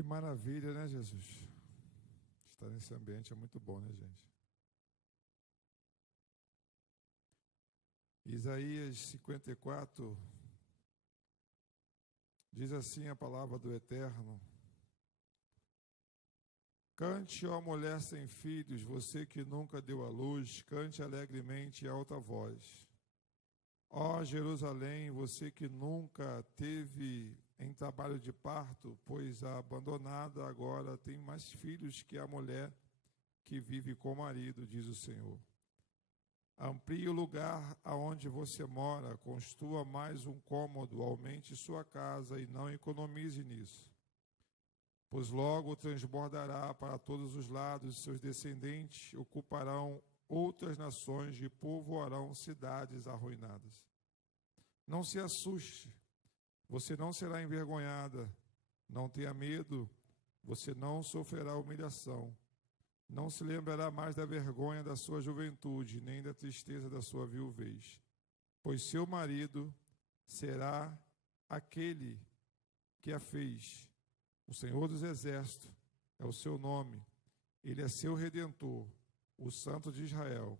Que maravilha, né, Jesus? Estar nesse ambiente é muito bom, né, gente? Isaías 54 diz assim a palavra do Eterno: Cante, ó mulher sem filhos, você que nunca deu à luz, cante alegremente em alta voz. Ó Jerusalém, você que nunca teve em trabalho de parto, pois a abandonada agora tem mais filhos que a mulher que vive com o marido, diz o Senhor. Amplie o lugar aonde você mora, construa mais um cômodo, aumente sua casa e não economize nisso. Pois logo transbordará para todos os lados, seus descendentes ocuparão outras nações e povoarão cidades arruinadas. Não se assuste, você não será envergonhada, não tenha medo, você não sofrerá humilhação. Não se lembrará mais da vergonha da sua juventude, nem da tristeza da sua viuvez, pois seu marido será aquele que a fez. O Senhor dos Exércitos é o seu nome, ele é seu Redentor, o Santo de Israel,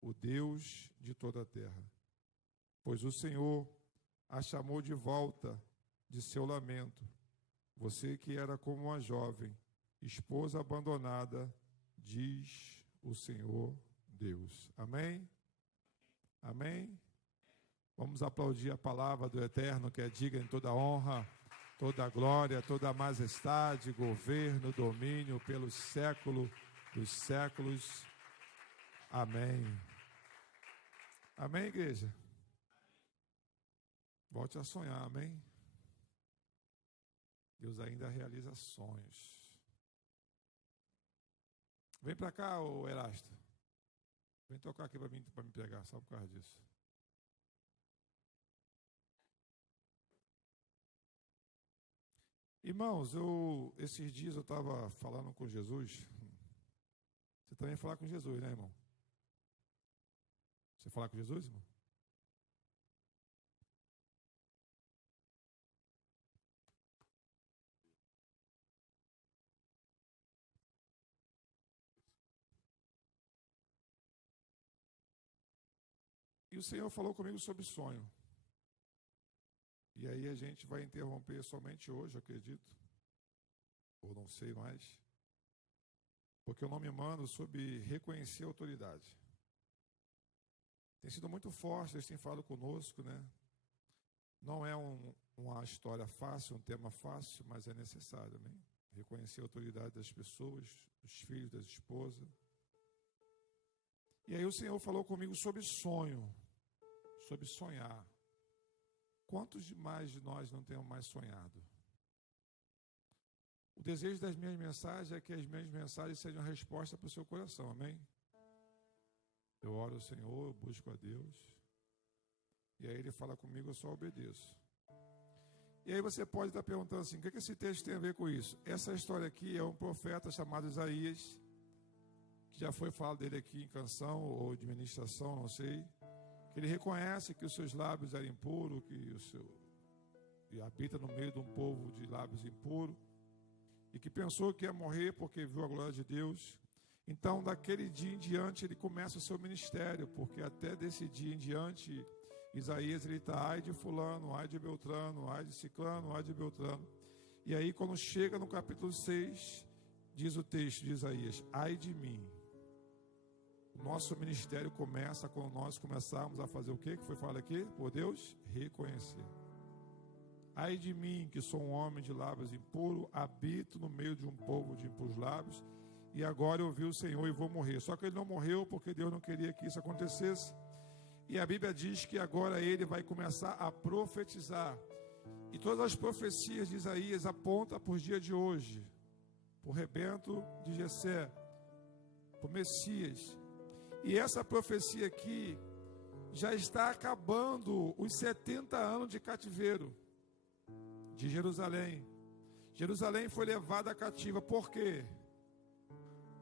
o Deus de toda a terra. Pois o Senhor a chamou de volta de seu lamento, você que era como uma jovem, esposa abandonada, diz o Senhor Deus. Amém? Amém? Vamos aplaudir a palavra do Eterno, que é digna em toda honra, toda glória, toda majestade, governo, domínio pelos séculos dos séculos. Amém. Amém, igreja? Volte a sonhar, amém? Deus ainda realiza sonhos. Vem para cá, ô Erasto. Vem tocar aqui para me pegar, só por causa disso. Irmãos, esses dias eu estava falando com Jesus. Você também falar com Jesus, né, irmão? Você falar com Jesus, irmão? E o Senhor falou comigo sobre sonho. E aí a gente vai interromper somente hoje, acredito. Ou não sei mais. Porque eu não me mando sobre reconhecer a autoridade. Tem sido muito forte, eles têm falado conosco, né? Não é uma história fácil, um tema fácil, mas é necessário, né? Reconhecer a autoridade das pessoas, dos filhos, das esposas. E aí o Senhor falou comigo sobre sonho, sobre sonhar. Quantos mais de nós não temos mais sonhado? O desejo das minhas mensagens é que as minhas mensagens sejam resposta para o seu coração, amém? Eu oro ao Senhor, eu busco a Deus. E aí Ele fala comigo, eu só obedeço. E aí você pode estar perguntando assim, o que esse texto tem a ver com isso? Essa história aqui é um profeta chamado Isaías, que já foi falado dele aqui em canção ou de ministração, não sei, que ele reconhece que os seus lábios eram impuros, e habita no meio de um povo de lábios impuros, e que pensou que ia morrer porque viu a glória de Deus. Então, daquele dia em diante, ele começa o seu ministério, porque até desse dia em diante, Isaías, ele está, ai de fulano, ai de Beltrano, ai de ciclano, ai de Beltrano. E aí, quando chega no capítulo 6, diz o texto de Isaías, ai de mim. O nosso ministério começa quando nós começarmos a fazer o quê? Que foi falado aqui? Por Deus, reconhecer. Ai de mim, que sou um homem de lábios impuros, habito no meio de um povo de impuros lábios, e agora eu vi o Senhor e vou morrer. Só que ele não morreu porque Deus não queria que isso acontecesse. E a Bíblia diz que agora ele vai começar a profetizar. E todas as profecias de Isaías apontam para os dias de hoje, para o rebento de Jessé, para o Messias. E essa profecia aqui já está acabando os 70 anos de cativeiro de Jerusalém. Jerusalém foi levada cativa. Por quê?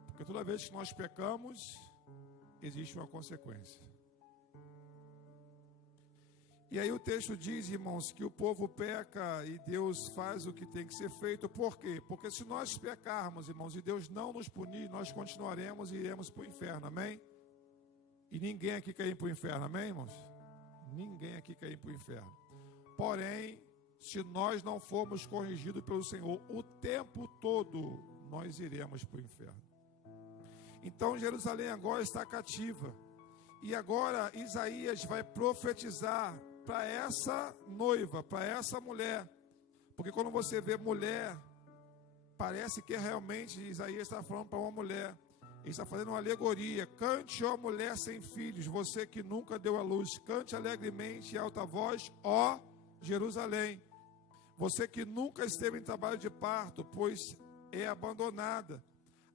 Porque toda vez que nós pecamos, existe uma consequência. E aí o texto diz, irmãos, que o povo peca e Deus faz o que tem que ser feito. Por quê? Porque se nós pecarmos, irmãos, e Deus não nos punir, nós continuaremos e iremos para o inferno, amém? E ninguém aqui quer ir para o inferno, amém, irmãos? Ninguém aqui quer ir para o inferno. Porém, se nós não formos corrigidos pelo Senhor o tempo todo, nós iremos para o inferno. Então Jerusalém agora está cativa. E agora Isaías vai profetizar para essa noiva, para essa mulher. Porque quando você vê mulher, parece que realmente Isaías está falando para uma mulher. Ele está fazendo uma alegoria. Cante, ó mulher sem filhos, você que nunca deu à luz. Cante alegremente em alta voz, ó Jerusalém. Você que nunca esteve em trabalho de parto, pois é abandonada.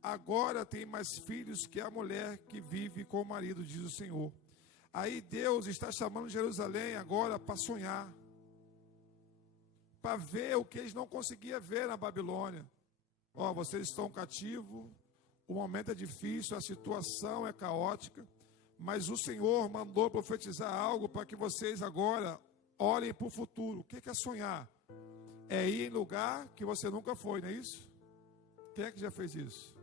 Agora tem mais filhos que a mulher que vive com o marido, diz o Senhor. Aí Deus está chamando Jerusalém agora para sonhar, para ver o que eles não conseguiam ver na Babilônia. Ó, vocês estão cativos, o momento é difícil, a situação é caótica, mas o Senhor mandou profetizar algo para que vocês agora olhem para o futuro. O que é sonhar? É ir em lugar que você nunca foi, não é isso? Quem é que já fez isso?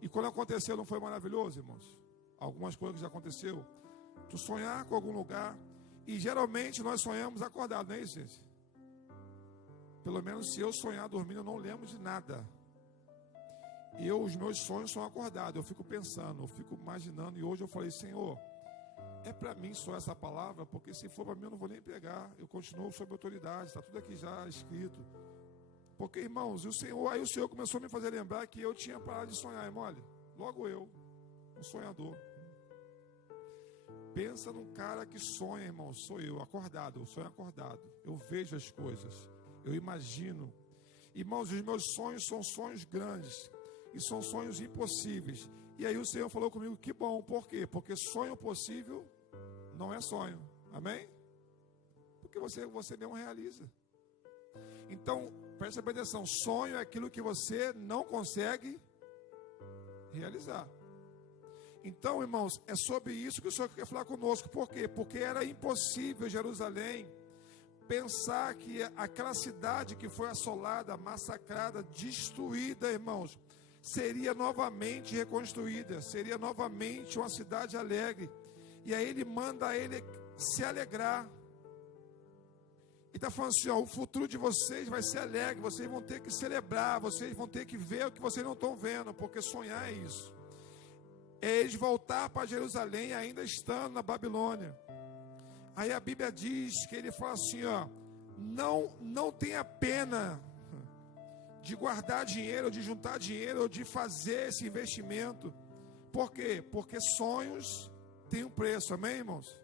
E quando aconteceu, não foi maravilhoso, irmãos? Algumas coisas que já aconteceu. Tu sonhar com algum lugar. E geralmente nós sonhamos acordado, não é isso, gente? Pelo menos se eu sonhar dormindo, eu não lembro de nada. Os meus sonhos são acordados. Eu fico pensando, eu fico imaginando. E hoje eu falei, Senhor, é para mim só essa palavra? Porque se for para mim eu não vou nem pregar. Eu continuo sob autoridade, está tudo aqui já escrito. Porque, irmãos, aí o Senhor começou a me fazer lembrar que eu tinha parado de sonhar, irmão. Olha, logo eu, um sonhador. Pensa num cara que sonha, irmão. Sou eu, acordado, eu sonho acordado. Eu vejo as coisas, eu imagino. Irmãos, os meus sonhos são sonhos grandes e são sonhos impossíveis. E aí o Senhor falou comigo, que bom, por quê? Porque sonho possível não é sonho, amém? Porque você mesmo realiza. Então, presta bem atenção, sonho é aquilo que você não consegue realizar. Então, irmãos, é sobre isso que o Senhor quer falar conosco. Por quê? Porque era impossível Jerusalém pensar que aquela cidade que foi assolada, massacrada, destruída, irmãos, seria novamente reconstruída, seria novamente uma cidade alegre. E aí ele manda ele se alegrar. E está falando assim, ó, o futuro de vocês vai ser alegre, vocês vão ter que celebrar, vocês vão ter que ver o que vocês não estão vendo, porque sonhar é isso. É eles voltar para Jerusalém ainda estando na Babilônia. Aí a Bíblia diz que ele fala assim, ó, não tenha pena de guardar dinheiro, de juntar dinheiro, ou de fazer esse investimento. Por quê? Porque sonhos têm um preço, amém, irmãos?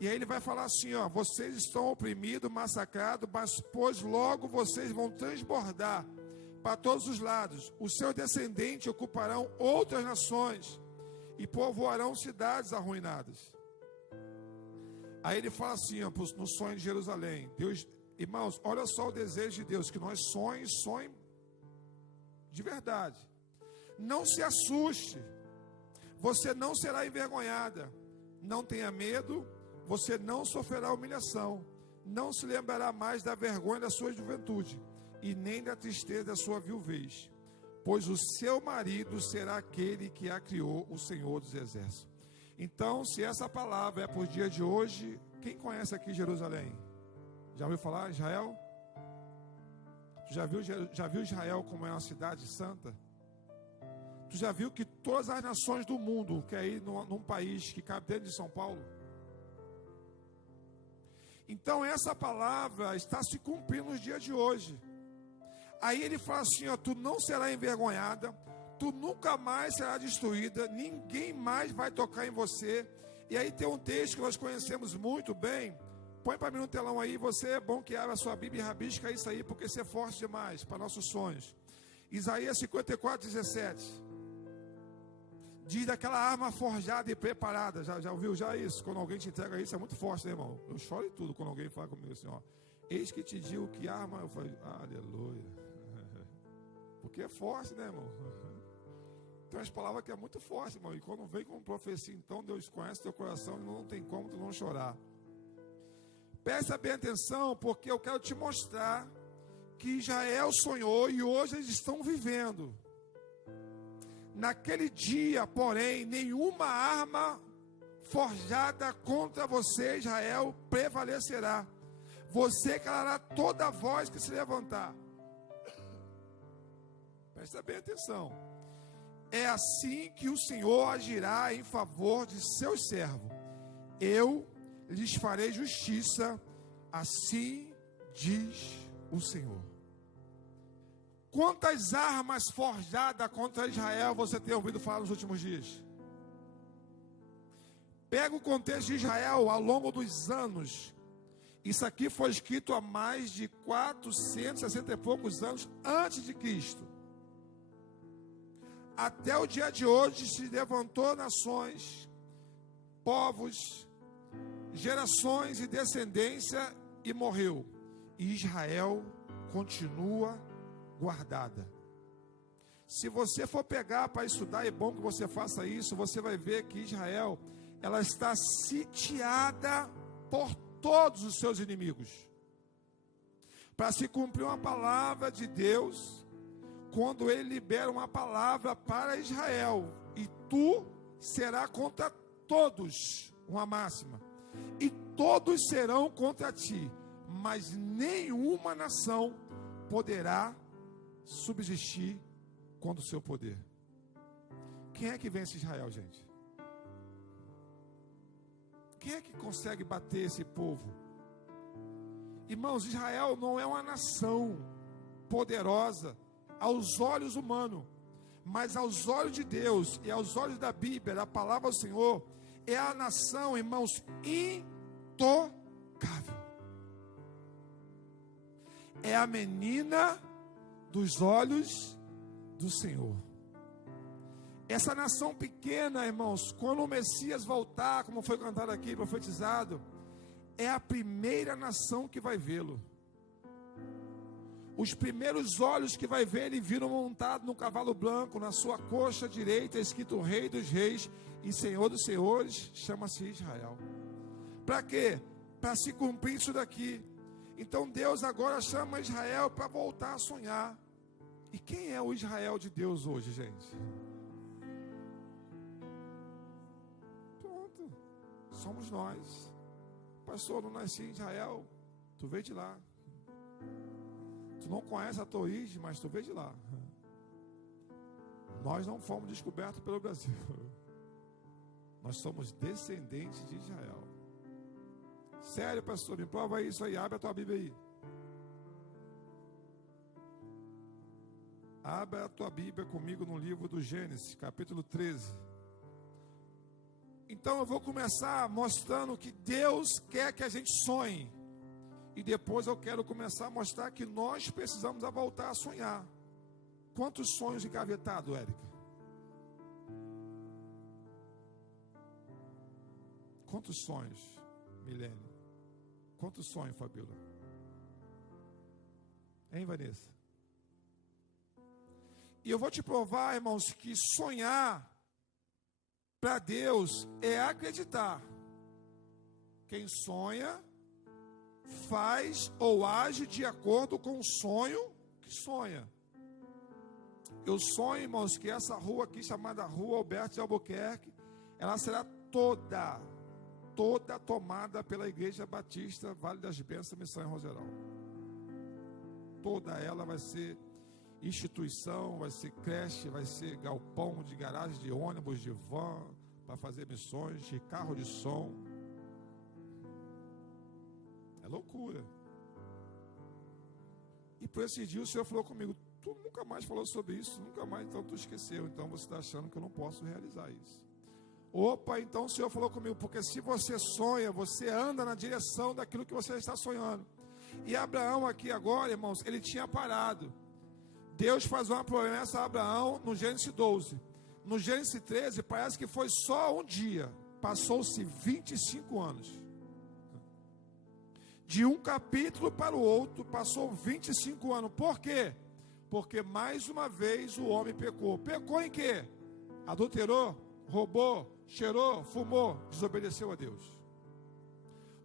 E aí ele vai falar assim, ó, vocês estão oprimidos, massacrados, mas pois logo vocês vão transbordar para todos os lados. Os seus descendentes ocuparão outras nações e povoarão cidades arruinadas. Aí ele fala assim, ó, no sonho de Jerusalém. Deus, irmãos, olha só o desejo de Deus, que nós sonhem de verdade. Não se assuste, você não será envergonhada. Não tenha medo, você não sofrerá humilhação. Não se lembrará mais da vergonha da sua juventude e nem da tristeza da sua viuvez, pois o seu marido será aquele que a criou, o Senhor dos Exércitos. Então, se essa palavra é para o dia de hoje, quem conhece aqui Jerusalém? Já ouviu falar Israel? Tu já viu Israel como é uma cidade santa? Tu já viu que todas as nações do mundo querem ir num país que cabe dentro de São Paulo? Então essa palavra está se cumprindo nos dias de hoje. Aí ele fala assim, ó, tu não será envergonhada, tu nunca mais será destruída, ninguém mais vai tocar em você. E aí tem um texto que nós conhecemos muito bem. Põe para mim no telão aí, você é bom que abra a sua Bíblia e rabisca isso aí, porque isso é forte demais para nossos sonhos. Isaías 54:17. Diz daquela arma forjada e preparada. Já ouviu já isso? Quando alguém te entrega isso, é muito forte, né, irmão? Eu choro e tudo quando alguém fala comigo assim, ó. Eis que te digo que arma, eu falo, aleluia. Porque é forte, né, irmão? Tem umas palavras que é muito forte, irmão. E quando vem com profecia, então Deus conhece teu coração e não tem como tu não chorar. Presta bem atenção, porque eu quero te mostrar que Israel sonhou e hoje eles estão vivendo. Naquele dia, porém, nenhuma arma forjada contra você, Israel, prevalecerá. Você calará toda voz que se levantar. Presta bem atenção. É assim que o Senhor agirá em favor de seus servos. Eu lhes farei justiça, assim diz o Senhor. Quantas armas forjadas contra Israel você tem ouvido falar nos últimos dias? Pega o contexto de Israel ao longo dos anos. Isso aqui foi escrito há mais de 460 e poucos anos antes de Cristo. Até o dia de hoje se levantou nações, povos, gerações e descendência e morreu. E Israel continua guardada. Se você for pegar para estudar, é bom que você faça isso, você vai ver que Israel, ela está sitiada por todos os seus inimigos. Para se cumprir uma palavra de Deus, quando ele libera uma palavra para Israel, e tu será contra todos, uma máxima, e todos serão contra ti, mas nenhuma nação poderá subsistir contra o seu poder. Quem é que vence Israel, gente? Quem é que consegue bater esse povo? Irmãos, Israel não é uma nação poderosa aos olhos humanos, mas aos olhos de Deus e aos olhos da Bíblia, da palavra do Senhor, é a nação, irmãos, intocável. É a menina dos olhos do Senhor. Essa nação pequena, irmãos, quando o Messias voltar, como foi cantado aqui, profetizado, é a primeira nação que vai vê-lo. Os primeiros olhos que vai ver, ele viram montado no cavalo branco, na sua coxa direita, escrito Rei dos Reis e Senhor dos Senhores, chama-se Israel. Para quê? Para se cumprir isso daqui. Então Deus agora chama Israel para voltar a sonhar. E quem é o Israel de Deus hoje, gente? Pronto, somos nós. Pastor, não nasci em Israel, tu veio de lá. Tu não conhece a tua origem, mas tu veio de lá. Nós não fomos descobertos pelo Brasil. Nós somos descendentes de Israel. Sério, pastor, me prova isso aí. Abre a tua Bíblia aí. Abra a tua Bíblia comigo no livro do Gênesis, capítulo 13. Então eu vou começar mostrando que Deus quer que a gente sonhe. E depois eu quero começar a mostrar que nós precisamos voltar a sonhar. Quantos sonhos engavetados, Érica? Quantos sonhos, Milene? Quantos sonhos, Fabíola? Hein, Vanessa? E eu vou te provar, irmãos, que sonhar para Deus é acreditar. Quem sonha faz ou age de acordo com o sonho que sonha. Eu sonho, irmãos, que essa rua aqui, chamada Rua Alberto de Albuquerque, ela será toda tomada pela Igreja Batista Vale das Bênçãos, Missão em Roseral. Toda ela vai ser instituição, vai ser creche, vai ser galpão de garagem de ônibus, de van, para fazer missões, de carro de som. É loucura. E por esse dia o Senhor falou comigo: tu nunca mais falou sobre isso, nunca mais, então tu esqueceu, então você está achando que eu não posso realizar isso. Opa, então o Senhor falou comigo, porque se você sonha, você anda na direção daquilo que você está sonhando. E Abraão aqui agora, irmãos, ele tinha parado. Deus faz uma promessa a Abraão no Gênesis 12. No Gênesis 13, parece que foi só um dia. Passou-se 25 anos. De um capítulo para o outro, passou 25 anos. Por quê? Porque mais uma vez o homem pecou. Pecou em quê? Adulterou, roubou, cheirou, fumou, desobedeceu a Deus.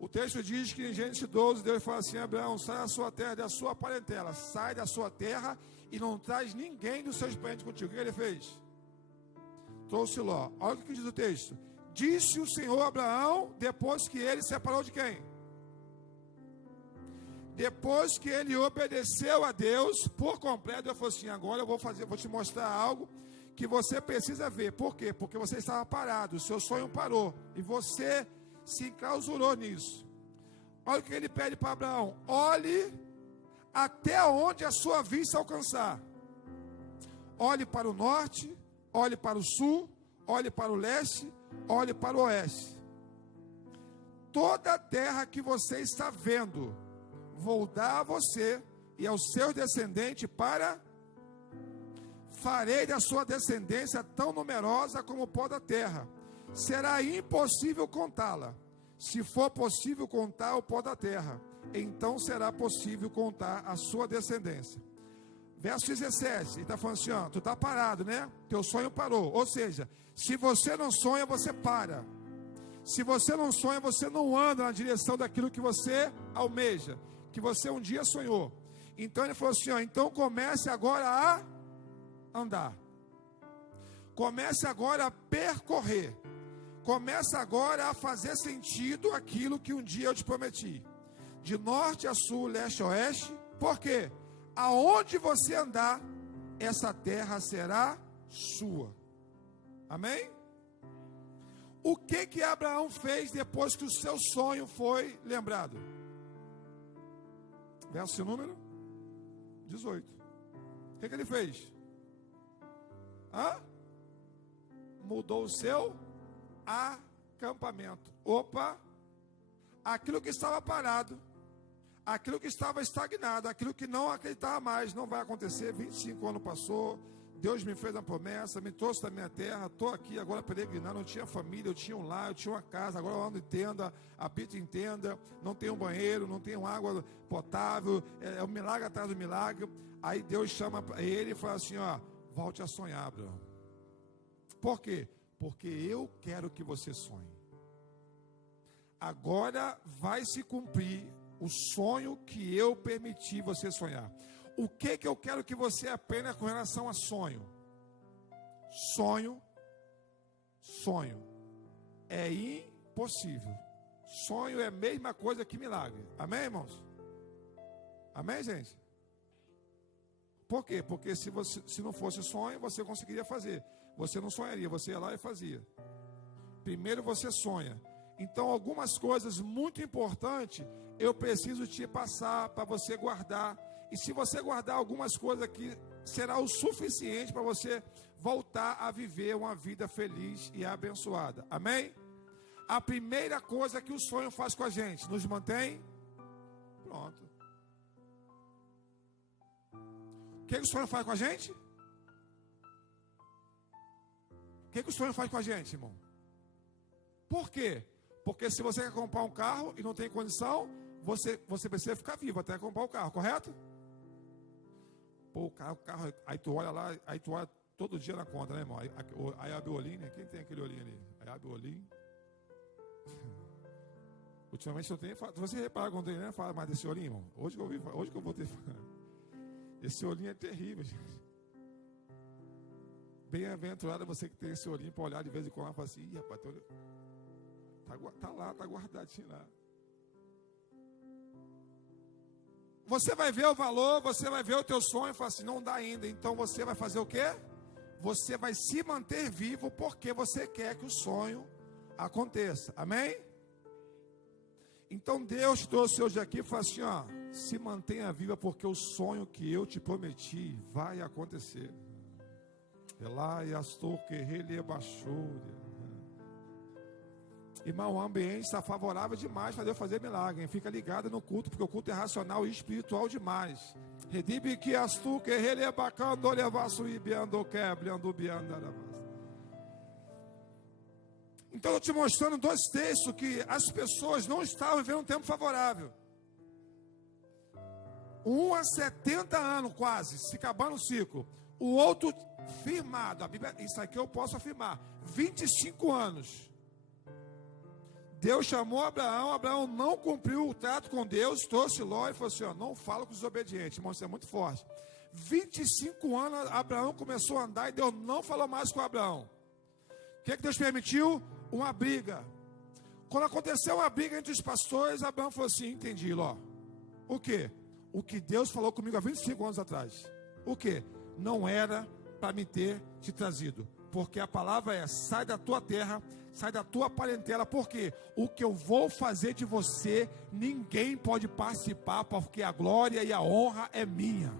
O texto diz que em Gênesis 12, Deus fala assim: Abraão, sai da sua terra, da sua parentela, sai da sua terra e não traz ninguém dos seus parentes contigo. O que ele fez? Trouxe Ló. Olha o que diz o texto. Disse o Senhor a Abraão, depois que ele separou de quem? Depois que ele obedeceu a Deus por completo, ele falou assim: agora eu vou te mostrar algo que você precisa ver. Por quê? Porque você estava parado, o seu sonho parou e você se enclausurou nisso. Olha o que ele pede para Abraão: olhe até onde a sua vista alcançar. Olhe para o norte, olhe para o sul, olhe para o leste, olhe para o oeste. Toda a terra que você está vendo, vou dar a você e aos seus descendentes farei da sua descendência tão numerosa como o pó da terra. Será impossível contá-la. Se for possível contar o pó da terra, então será possível contar a sua descendência. Verso 17, ele está falando assim, ó, tu está parado, né? Teu sonho parou. Ou seja, se você não sonha, você para. Se você não sonha, você não anda na direção daquilo que você almeja, que você um dia sonhou. Então ele falou assim, ó, então comece agora a andar. Comece agora a percorrer. Comece agora a fazer sentido aquilo que um dia eu te prometi. De norte a sul, leste a oeste. Por quê? Aonde você andar, essa terra será sua. Amém? O que Abraão fez depois que o seu sonho foi lembrado? Verso número 18. O que ele fez? Mudou o seu acampamento. Opa! Aquilo que estava parado, aquilo que estava estagnado, aquilo que não acreditava mais, não vai acontecer. 25 anos passou, Deus me fez uma promessa, me trouxe da minha terra, estou aqui agora peregrinando, não tinha família, eu tinha um lar, eu tinha uma casa, agora eu ando em tenda, habito em tenda, não tenho banheiro, não tenho água potável, é um milagre atrás do milagre. Aí Deus chama ele e fala assim, ó, volte a sonhar, Abraão. Por quê? Porque eu quero que você sonhe. Agora vai se cumprir o sonho que eu permiti você sonhar. O que eu quero que você aprenda com relação a sonho? Sonho é impossível. Sonho é a mesma coisa que milagre. Amém, irmãos? Amém, gente? Por quê? Porque se não fosse sonho, você conseguiria fazer. Você não sonharia, você ia lá e fazia. Primeiro você sonha. Então, algumas coisas muito importantes eu preciso te passar para você guardar. E se você guardar algumas coisas aqui, será o suficiente para você voltar a viver uma vida feliz e abençoada. Amém? A primeira coisa que o sonho faz com a gente, nos mantém pronto. O que o sonho faz com a gente? O que o sonho faz com a gente, irmão? Por quê? Porque se você quer comprar um carro e não tem condição, você precisa ficar vivo até comprar o carro, correto? Pô, o carro, aí tu olha lá, aí tu olha todo dia na conta, né, irmão? Aí abre o olhinho, né? Quem tem aquele olhinho ali? Aí abre o olhinho. Ultimamente eu tenho, você repara quando tem, né? Fala mais desse olhinho, irmão. Hoje que eu vou ter. Esse olhinho é terrível, gente. Bem-aventurado você que tem esse olhinho para olhar de vez em quando e falar assim, ih, rapaz, tá lá, tá guardadinho lá. Você vai ver o valor, você vai ver o teu sonho e fala assim, não dá ainda. Então você vai fazer o quê? Você vai se manter vivo porque você quer que o sonho aconteça. Amém? Então Deus trouxe hoje aqui e falou assim, ó, se mantenha viva porque o sonho que eu te prometi vai acontecer. Irmão, o ambiente está favorável demais para Deus fazer milagre. Fica ligado no culto, porque o culto é racional e espiritual demais. Então eu estou te mostrando dois textos que as pessoas não estavam vivendo um tempo favorável. Um há 70 anos quase, se acabando o ciclo. O outro firmado, a Bíblia, isso aqui eu posso afirmar, 25 anos. Deus chamou Abraão, Abraão não cumpriu o trato com Deus, trouxe Ló e falou assim, ó, não fala com os desobedientes, irmão, isso é muito forte. 25 anos Abraão começou a andar e Deus não falou mais com Abraão. O que Deus permitiu? Uma briga. Quando aconteceu uma briga entre os pastores, Abraão falou assim, entendi, Ló. O quê? O que Deus falou comigo há 25 anos atrás. O quê? Não era para me ter te trazido. Porque a palavra é, sai da tua terra, sai da tua parentela. Porque o que eu vou fazer de você, ninguém pode participar, porque a glória e a honra é minha,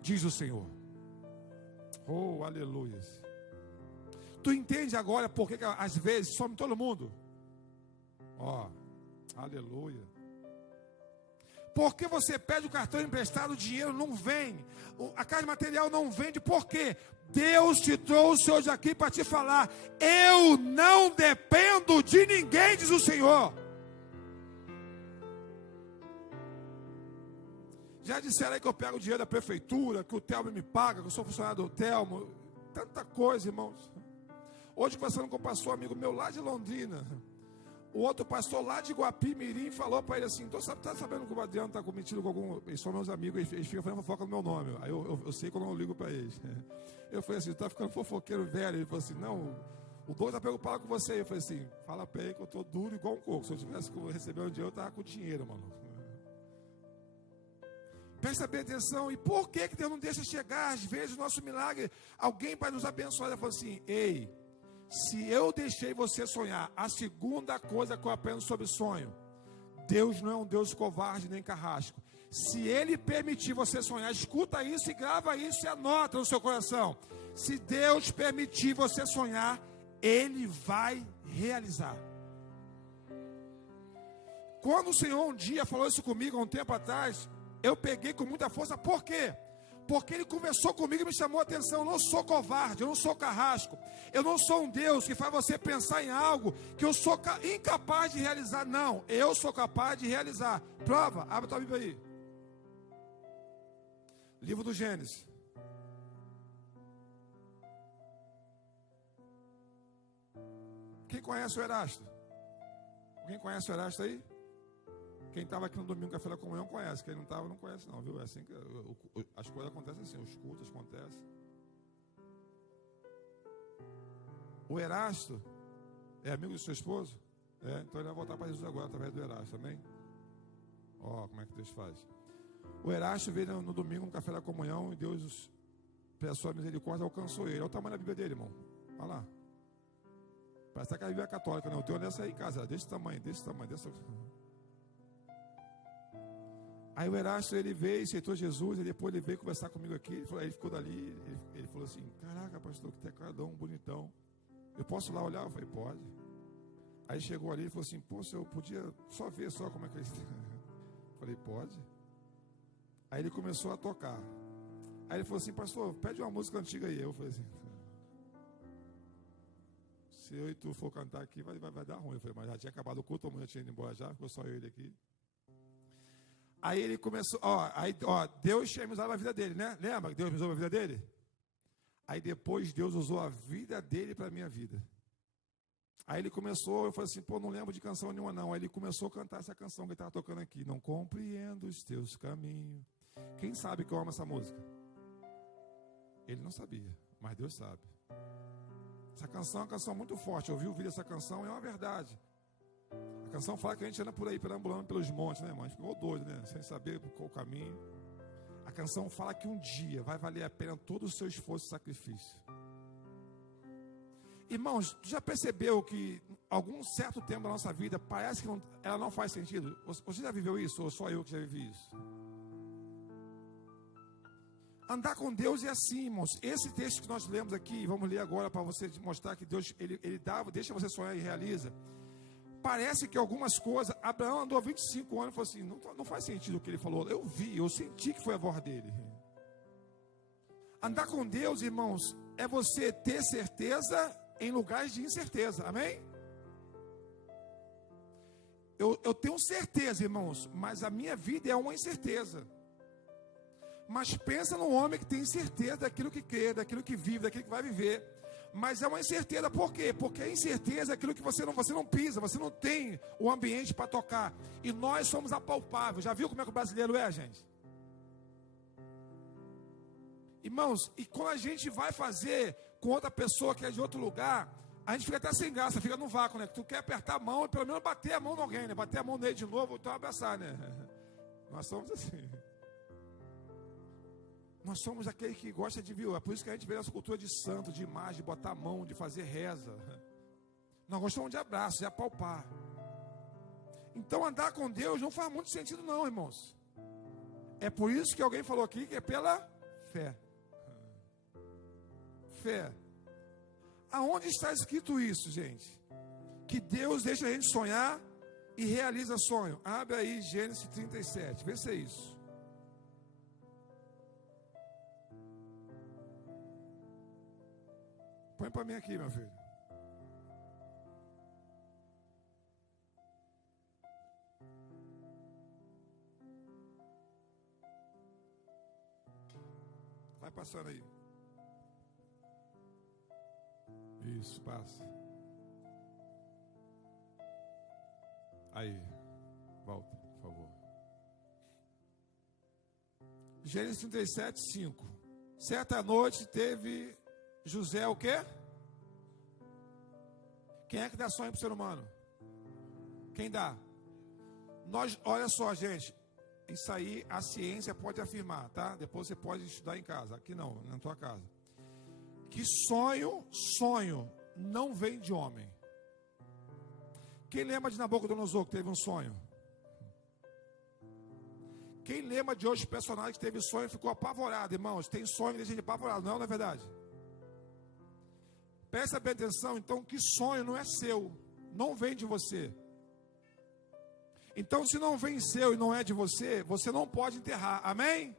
diz o Senhor. Oh, aleluia. Tu entende agora porque que às vezes some todo mundo? Ó, aleluia. Porque você pede o cartão emprestado, o dinheiro não vem, a casa material não vende, por quê? Deus te trouxe hoje aqui para te falar, eu não dependo de ninguém, diz o Senhor. Já disseram aí que eu pego o dinheiro da prefeitura, que o Telmo me paga, que eu sou funcionário do Telmo, tanta coisa, irmãos. Hoje conversando com um pastor amigo meu lá de Londrina, o outro pastor lá de Guapimirim falou para ele assim, tá sabendo que o Adriano está cometido com algum, eles são meus amigos, eles ficam fazendo fofoca no meu nome, aí eu sei quando eu ligo para eles. Eu falei assim, tá ficando fofoqueiro velho, ele falou assim, não, o dono está preocupado com você. Eu falei assim, fala para ele que eu estou duro igual um coco, se eu tivesse recebendo dinheiro, eu estava com dinheiro, mano. Presta bem atenção, e por que Deus não deixa chegar às vezes o nosso milagre, alguém para nos abençoar? Ele falou assim, ei, se eu deixei você sonhar, a segunda coisa que eu aprendo sobre sonho, Deus não é um Deus covarde nem carrasco. Se Ele permitir você sonhar, escuta isso e grava isso e anota no seu coração. Se Deus permitir você sonhar, Ele vai realizar. Quando o Senhor um dia falou isso comigo, há um tempo atrás, eu peguei com muita força. Por quê? Porque Ele conversou comigo e me chamou a atenção. Eu não sou covarde, eu não sou carrasco. Eu não sou um Deus que faz você pensar em algo que eu sou incapaz de realizar. Não, eu sou capaz de realizar. Prova, abre a tua Bíblia aí. Livro do Gênesis. Quem conhece o Erasto? Alguém conhece o Erasto aí? Quem estava aqui no domingo café da comunhão conhece. Quem não estava não conhece não, viu? É assim que as coisas acontecem assim, os cultos acontecem. O Erasto é amigo do seu esposo? É, então ele vai voltar para Jesus agora através do Erasto, amém? Ó, como é que Deus faz. O Erasto veio no domingo no café da comunhão e Deus, pela sua misericórdia, alcançou ele. Olha o tamanho da Bíblia dele, irmão. Olha lá. Parece que a Bíblia é católica, não. Eu tenho nessa aí em casa, desse tamanho. Aí o Erasto, ele veio, aceitou Jesus, e depois ele veio conversar comigo aqui, ele ficou dali, ele falou assim, caraca, pastor, que tecladão bonitão, eu posso ir lá olhar? Eu falei, pode. Aí chegou ali e falou assim, poxa, eu podia só ver só como é que é isso. Eu falei, pode. Aí ele começou a tocar. Aí ele falou assim, pastor, pede uma música antiga aí. Eu falei assim, se eu e tu for cantar aqui, vai dar ruim. Eu falei, mas já tinha acabado o culto, a mulher tinha ido embora já, ficou só eu e ele aqui. Aí ele começou, Deus tinha usado a vida dele, né? Lembra que Deus usou a vida dele? Aí depois Deus usou a vida dele para a minha vida. Aí ele começou, eu falei assim, pô, não lembro de canção nenhuma não. Aí ele começou a cantar essa canção que ele estava tocando aqui. Não compreendo os teus caminhos. Quem sabe que eu amo essa música? Ele não sabia, mas Deus sabe. Essa canção é uma canção muito forte. Eu ouvi o vídeo dessa canção, é uma verdade. A canção fala que a gente anda por aí, perambulando pelos montes, né, irmão? A gente ficou doido, né? Sem saber qual o caminho. A canção fala que um dia vai valer a pena todo o seu esforço e sacrifício. Irmãos, já percebeu que algum certo tempo da nossa vida parece que ela não faz sentido? Você já viveu isso ou só eu que já vivi isso? Andar com Deus é assim, irmãos. Esse texto que nós lemos aqui, vamos ler agora para você mostrar que Deus, ele dá, deixa você sonhar e realiza. Parece que algumas coisas, Abraão andou 25 anos e falou assim, não faz sentido o que ele falou. Eu vi, eu senti que foi a voz dele. Andar com Deus, irmãos, é você ter certeza em lugares de incerteza, amém? Eu tenho certeza, irmãos, mas a minha vida é uma incerteza. Mas pensa num homem que tem certeza daquilo que crê, daquilo que vive, daquilo que vai viver. Mas é uma incerteza. Por quê? Porque a incerteza é aquilo que você não pisa, você não tem o ambiente para tocar. E nós somos apalpáveis. Já viu como é que o brasileiro é, gente? Irmãos, e quando a gente vai fazer com outra pessoa que é de outro lugar, a gente fica até sem graça, fica no vácuo, né? Tu quer apertar a mão e pelo menos bater a mão de alguém, né? Bater a mão nele de novo, ou então abraçar, né? Nós somos assim. Nós somos aquele que gosta de, viu? É por isso que a gente vê essa cultura de santo, de imagem, de botar a mão, de fazer reza. Nós gostamos de abraço, de apalpar. Então andar com Deus não faz muito sentido não, irmãos. É por isso que alguém falou aqui que é pela fé. Fé. Aonde está escrito isso, gente? Que Deus deixa a gente sonhar e realiza sonho. Abre aí Gênesis 37, vê se é isso. Põe para mim aqui, meu filho. Vai passando aí. Isso, passa. Aí, volta, por favor. Gênesis 37, 5. Certa noite teve José o quê? Quem é que dá sonho para o ser humano? Quem dá? Nós, olha só, gente. Isso aí a ciência pode afirmar, tá? Depois você pode estudar em casa. Aqui não, na tua casa. Que sonho não vem de homem. Quem lembra de Nabucodonosor que teve um sonho? Quem lembra de outros personagens que teve sonho e ficou apavorado, irmãos? Tem sonho de gente apavorado, não é verdade? Presta bem atenção, então, que sonho não é seu, não vem de você. Então, se não vem seu e não é de você, você não pode enterrar, amém?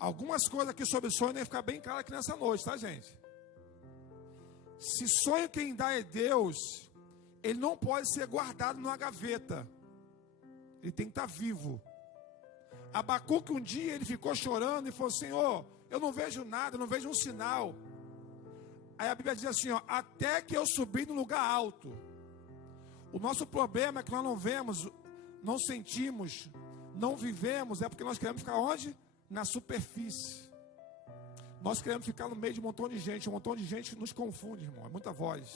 Algumas coisas aqui sobre sonho devem ficar bem claras aqui nessa noite, tá, gente? Se sonho quem dá é Deus, ele não pode ser guardado numa gaveta. Ele tem que estar vivo. Abacuque um dia ele ficou chorando e falou: Senhor, eu não vejo nada, eu não vejo um sinal. Aí a Bíblia diz assim, ó, até que eu subi no lugar alto. O nosso problema é que nós não vemos, não sentimos, não vivemos, é porque nós queremos ficar onde? Na superfície. Nós queremos ficar no meio de um montão de gente nos confunde, irmão, é muita voz.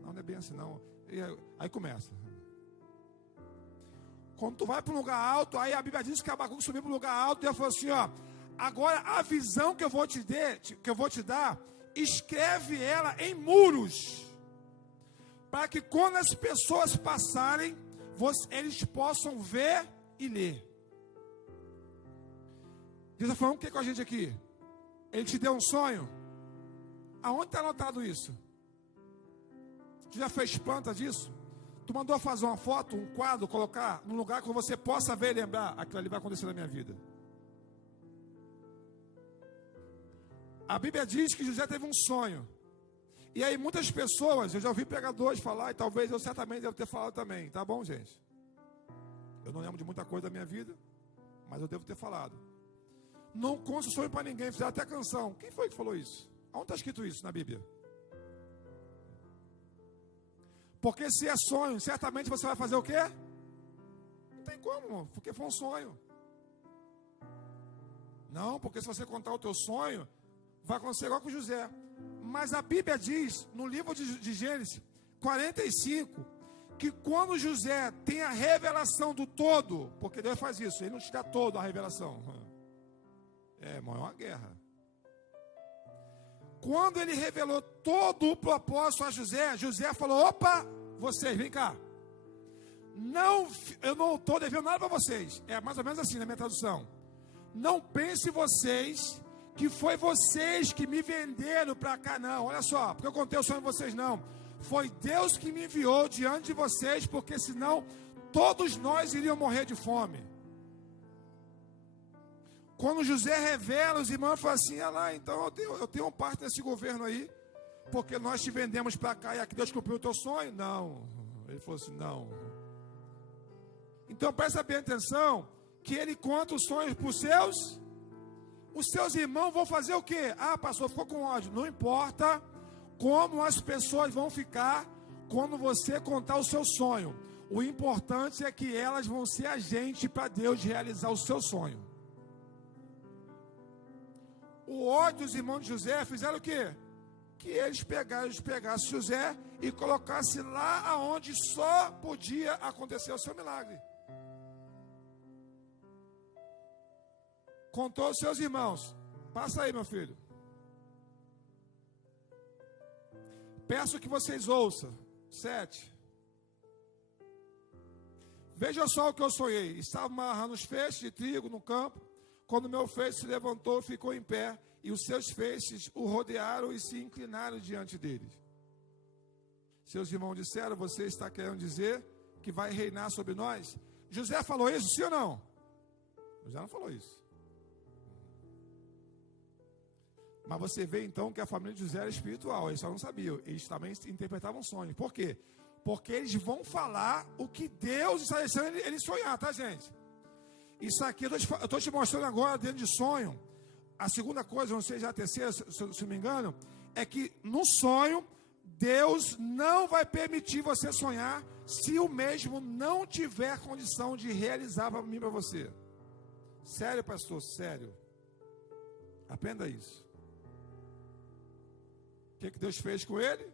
Não é bem assim não. E aí começa. Quando tu vai para um lugar alto, aí a Bíblia diz que Abacuque subiu para um lugar alto e ele falou assim, ó, agora a visão que eu vou te dar, escreve ela em muros, para que quando as pessoas passarem, eles possam ver e ler. Deus está falando o que com a gente aqui? Ele te deu um sonho? Aonde está anotado isso? Tu já fez planta disso? Tu mandou fazer uma foto, um quadro, colocar num lugar que você possa ver e lembrar, aquilo ali vai acontecer na minha vida. A Bíblia diz que José teve um sonho. E aí muitas pessoas, eu já ouvi pregadores falar, e talvez eu certamente devo ter falado também, tá bom, gente? Eu não lembro de muita coisa da minha vida, mas eu devo ter falado. Não conta sonho para ninguém, fizeram até canção. Quem foi que falou isso? Onde está escrito isso na Bíblia? Porque se é sonho, certamente você vai fazer o quê? Não tem como, porque foi um sonho. Não, porque se você contar o teu sonho, vai acontecer igual com José. Mas a Bíblia diz, no livro de Gênesis 45, que quando José tem a revelação do todo, porque Deus faz isso, ele não te dá todo a revelação. Irmão, é uma guerra. Quando ele revelou todo o propósito a José, José falou, opa, vocês, vem cá. Não, eu não estou devendo nada para vocês. É mais ou menos assim na minha tradução. Não pense vocês que foi vocês que me venderam para cá, não. Olha só, porque eu contei o sonho de vocês, não. Foi Deus que me enviou diante de vocês, porque senão todos nós iríamos morrer de fome. Quando José revela, os irmãos falam assim, ah lá, então eu tenho uma parte nesse governo aí, porque nós te vendemos para cá e aqui Deus cumpriu o teu sonho? Não. Ele falou assim, não. Então presta bem atenção, que ele conta os sonhos para os seus Os seus irmãos vão fazer o quê? Ah, pastor, ficou com ódio. Não importa como as pessoas vão ficar quando você contar o seu sonho. O importante é que elas vão ser agente para Deus realizar o seu sonho. O ódio dos irmãos de José fizeram o quê? Que eles pegassem José e colocassem lá aonde só podia acontecer o seu milagre. Contou aos seus irmãos. Passa aí, meu filho. Peço que vocês ouçam. 7. Veja só o que eu sonhei. Estava amarrando os feixes de trigo no campo, quando meu feixe se levantou, ficou em pé, e os seus feixes o rodearam e se inclinaram diante dele. Seus irmãos disseram: você está querendo dizer que vai reinar sobre nós? José falou isso, sim ou não? José não falou isso. Mas você vê então que a família de José era espiritual. Eles só não sabiam. Eles também interpretavam sonhos. Por quê? Porque eles vão falar o que Deus está deixando eles sonhar, tá, gente? Isso aqui eu estou te mostrando agora dentro de sonho. A segunda coisa, não sei já a terceira, se não me engano, é que no sonho, Deus não vai permitir você sonhar se o mesmo não tiver condição de realizar para mim e para você. Sério, pastor, sério. Aprenda isso. O que Deus fez com ele?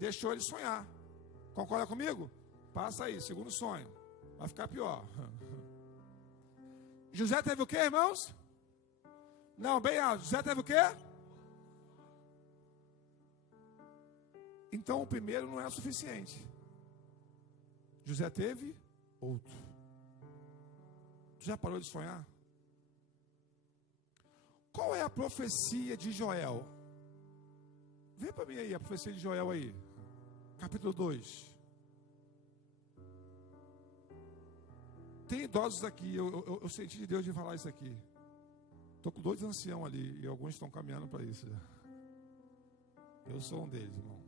Deixou ele sonhar. Concorda comigo? Passa aí, segundo sonho. Vai ficar pior. José teve o quê, irmãos? Não, bem alto. José teve o quê? Então o primeiro não é o suficiente. José teve outro. Já parou de sonhar? Qual é a profecia de Joel? Vê para mim aí a profecia de Joel aí. Capítulo 2. Tem idosos aqui, eu senti de Deus de falar isso aqui. Estou com 2 anciãos ali e alguns estão caminhando para isso já. Eu sou um deles, irmão.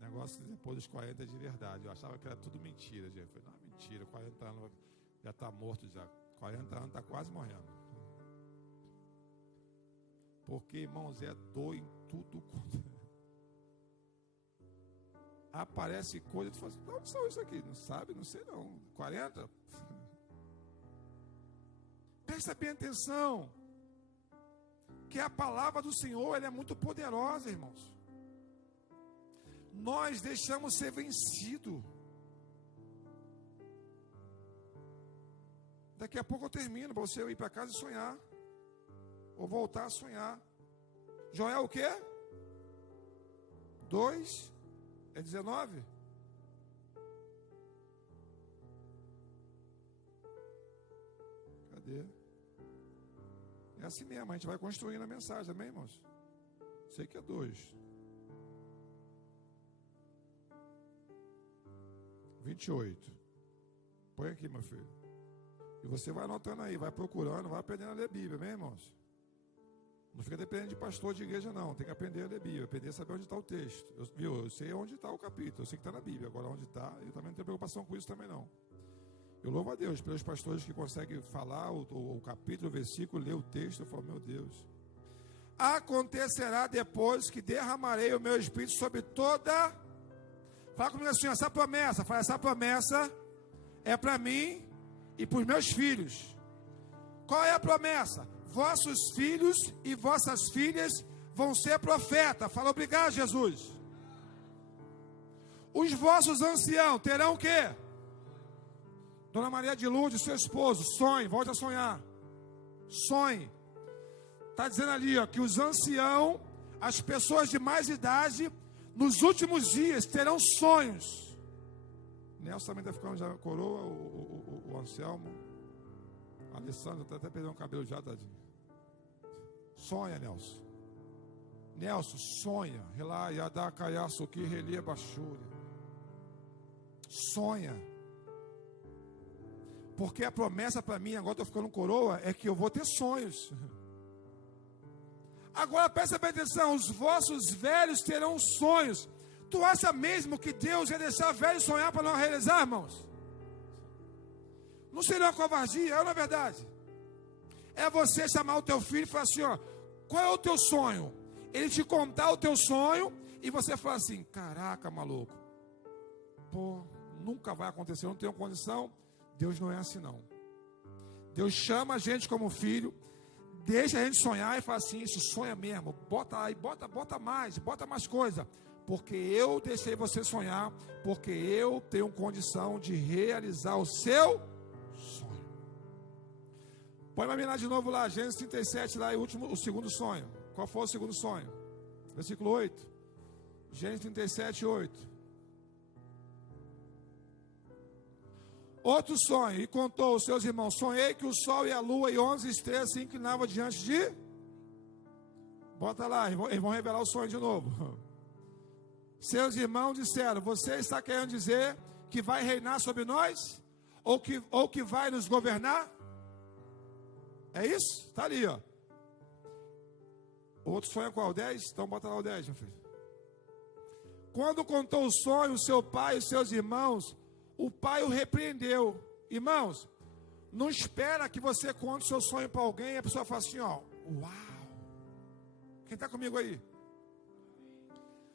Negócio depois dos 40 é de verdade. Eu achava que era tudo mentira, gente. Eu falei, não, mentira, 40 anos já está morto já. 40 anos está quase morrendo. Porque, irmãos, é dor em tudo. Aparece coisa, tu fala assim, onde são isso aqui? Não sabe? Não sei não. 40? Presta bem atenção. Que a palavra do Senhor, ela é muito poderosa, irmãos. Nós deixamos ser vencido. Daqui a pouco eu termino, para você ir para casa e sonhar. Ou voltar a sonhar. Joel o quê? 2 é 19? Cadê? É assim mesmo, a gente vai construindo a mensagem, amém, irmãos? Sei que é 2. 28. Põe aqui, meu filho. E você vai anotando aí, vai procurando, vai aprendendo a ler Bíblia, amém, irmãos? Não fica dependendo de pastor de igreja, não. Tem que aprender a ler Bíblia, aprender a saber onde está o texto. Eu sei onde está o capítulo, eu sei que está na Bíblia. Agora, onde está, eu também não tenho preocupação com isso também, não. Eu louvo a Deus pelos pastores que conseguem falar o capítulo, o versículo, ler o texto. Eu falo, meu Deus. Acontecerá depois que derramarei o meu espírito sobre toda... Fala comigo assim, essa promessa. Fala, essa promessa é para mim e para os meus filhos. Qual é a promessa? Vossos filhos e vossas filhas vão ser profetas. Fala, obrigado, Jesus. Os vossos anciãos terão o quê? Dona Maria de Lourdes, seu esposo, sonhe, volte a sonhar. Sonhe. Está dizendo ali, ó, que os anciãos, as pessoas de mais idade, nos últimos dias terão sonhos. Nelson também está ficando já coroa, o Anselmo. A Alessandra está até perdendo o cabelo já, tadinho. Sonha, Nelson. Nelson, sonha. Sonha. Porque a promessa para mim, agora estou ficando coroa, é que eu vou ter sonhos. Agora presta bem atenção, os vossos velhos terão sonhos. Tu acha mesmo que Deus ia deixar velho sonhar para não realizar, irmãos? Não seria uma covardia, é na verdade. É você chamar o teu filho e falar assim, ó, qual é o teu sonho? Ele te contar o teu sonho e você falar assim, caraca, maluco, pô, nunca vai acontecer, eu não tenho condição. Deus não é assim não. Deus chama a gente como filho, deixa a gente sonhar e fala assim, isso sonha mesmo, bota aí, bota mais coisa, porque eu deixei você sonhar, porque eu tenho condição de realizar o seu sonho. Põe para mim lá de novo lá, Gênesis 37, lá, o segundo sonho. Qual foi o segundo sonho? Versículo 8. Gênesis 37, 8. Outro sonho, e contou aos seus irmãos, sonhei que o sol e a lua e 11 estrelas se inclinavam diante de... Bota lá, eles vão revelar o sonho de novo. Seus irmãos disseram, você está querendo dizer que vai reinar sobre nós? Ou que vai nos governar? É isso? Está ali, ó. O outro sonho é qual? 10? Então bota lá o 10, meu filho. Quando contou o sonho, seu pai e seus irmãos, o pai o repreendeu. Irmãos, não espera que você conte o seu sonho para alguém e a pessoa fala assim, ó, uau. Quem está comigo aí?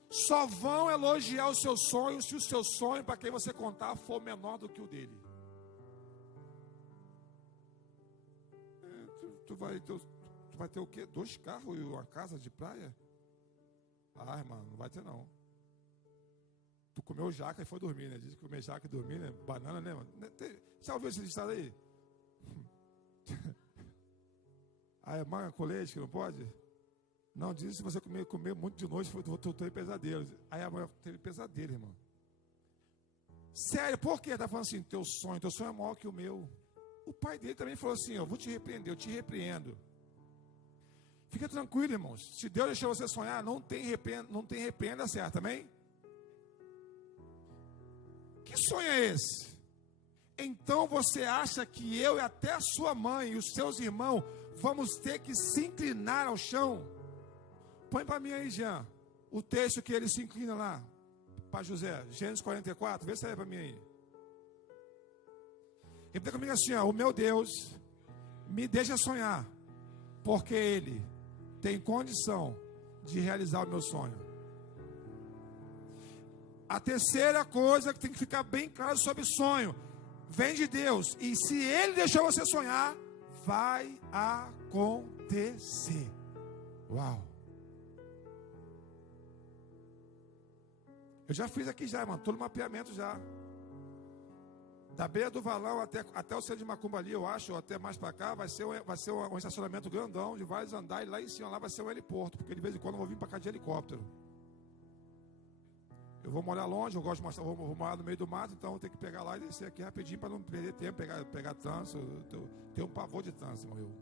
Só vão elogiar o seu sonho se o seu sonho para quem você contar for menor do que o dele. Tu vai ter o quê? 2 carros e uma casa de praia? Ah, irmão, não vai ter não. Tu comeu jaca e foi dormir, né? Diz que comer jaca e dormir, né? Banana, né, mano? Já ouviu esse ditado aí? Ah, é manga com leite que não pode? Não, diz que se você comer muito de noite, tu tem pesadelo. Aí a mulher teve pesadelo, irmão. Sério, por quê? Tá falando assim, teu sonho é maior que o meu. O pai dele também falou assim, ó, vou te repreender, eu te repreendo. Fica tranquilo, irmãos. Se Deus deixou você sonhar, não tem repreenda certo, amém? Que sonho é esse? Então você acha que eu e até a sua mãe e os seus irmãos vamos ter que se inclinar ao chão? Põe para mim aí, Jean, o texto que ele se inclina lá, para José, Gênesis 44, vê se é para mim aí. Repita comigo assim, ó, o meu Deus me deixa sonhar, porque Ele tem condição de realizar o meu sonho. A terceira coisa que tem que ficar bem claro sobre sonho, vem de Deus, e se Ele deixou você sonhar, vai acontecer. Uau! Eu já fiz aqui já, irmão, todo o mapeamento já. Da beira do valão até o centro de Macumba ali, eu acho, ou até mais para cá, vai ser um estacionamento grandão, de vários andares, lá em cima lá vai ser um heliporto, porque de vez em quando eu vou vir para cá de helicóptero. Eu vou morar longe, eu gosto de mostrar, vou morar no meio do mato, então eu tenho que pegar lá e descer aqui rapidinho para não perder tempo, pegar trânsito. Eu tenho um pavor de trânsito, irmão.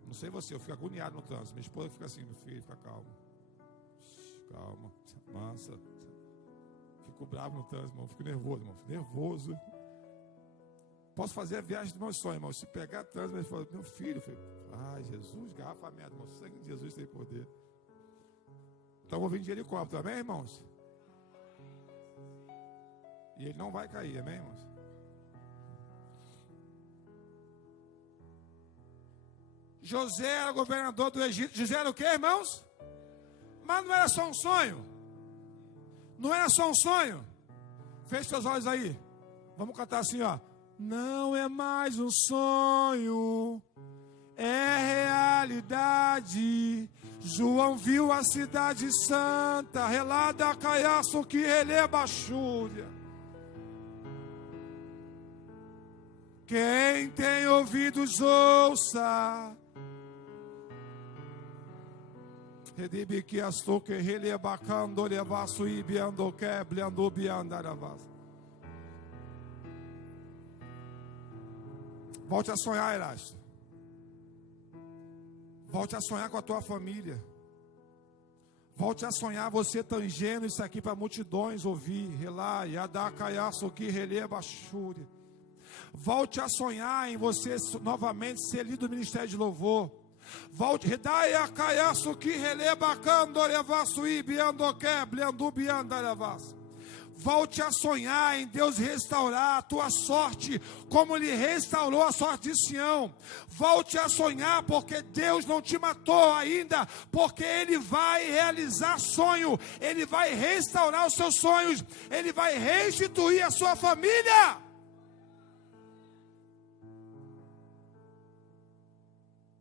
Eu não sei você, eu fico agoniado no trânsito. Minha esposa fica assim, meu filho, fica calmo. Calma, mansa. Fico bravo no trânsito, irmão. Fico nervoso, irmão. Nervoso. Posso fazer a viagem do meu sonho, irmão. Se pegar trânsito, ele fala, meu filho, eu falei, ai, Jesus, garrafa merda, irmão. Sangue de Jesus tem poder. Então eu vou vir de helicóptero, amém, irmãos? E ele não vai cair, amém, irmãos? José era governador do Egito. José era o quê, irmãos? Mas não era só um sonho. Não era só um sonho. Feche seus olhos aí. Vamos cantar assim, ó. Não é mais um sonho, é realidade. João viu a cidade santa, relada caiaço que releva a chúria. Quem tem ouvidos ouça. Redibi que astou que relebacando levaço e biando quebrando biandaravas. Volte a sonhar, Erasto. Volte a sonhar com a tua família. Volte a sonhar você tangendo isso aqui para multidões ouvir. Relá, yadá, caiaço que releva a chúria. Volte a sonhar em você novamente ser líder do ministério de louvor. Volte, redaia caiaço que releba cando levaço e biando quebrando biandaravas. Volte a sonhar em Deus restaurar a tua sorte, como Ele restaurou a sorte de Sião. Volte a sonhar, porque Deus não te matou ainda, porque Ele vai realizar sonho, Ele vai restaurar os seus sonhos, Ele vai restituir a sua família.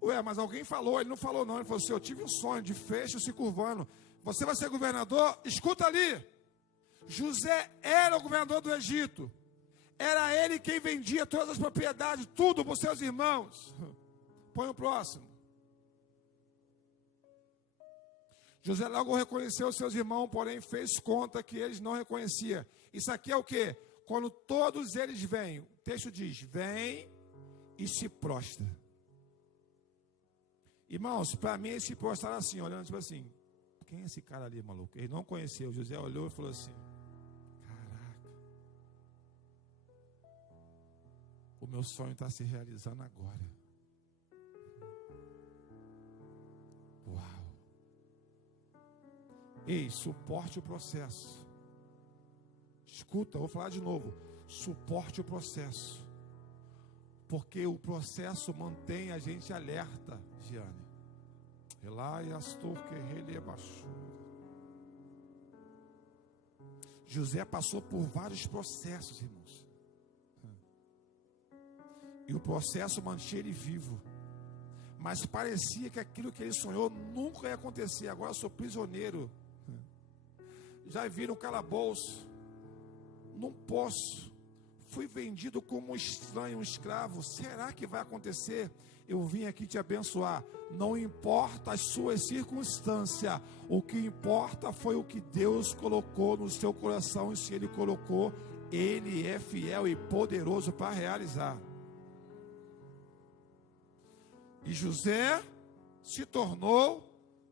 Ué, mas alguém falou, ele não falou não, ele falou assim: eu tive um sonho de feixe se curvando. Você vai ser governador? Escuta ali. José era o governador do Egito. Era ele quem vendia todas as propriedades, tudo para os seus irmãos. Põe o próximo. José logo reconheceu os seus irmãos, porém fez conta que eles não reconheciam. Isso aqui é o quê? Quando todos eles vêm, o texto diz: vem e se prostra. Irmãos, para mim eles se prostraram assim, olhando tipo assim: quem é esse cara ali, maluco? Ele não conheceu. José olhou e falou assim: caraca, o meu sonho está se realizando agora. Uau. Ei, suporte o processo. Escuta, vou falar de novo. Suporte o processo, porque o processo mantém a gente alerta, Giane. José passou por vários processos, irmãos. E o processo mantinha ele vivo. Mas parecia que aquilo que ele sonhou nunca ia acontecer. Agora eu sou prisioneiro. Já viram um calabouço, num poço. Fui vendido como um estranho, um escravo. Será que vai acontecer? Eu vim aqui te abençoar. Não importa as suas circunstâncias. O que importa foi o que Deus colocou no seu coração. E se Ele colocou, Ele é fiel e poderoso para realizar. E José se tornou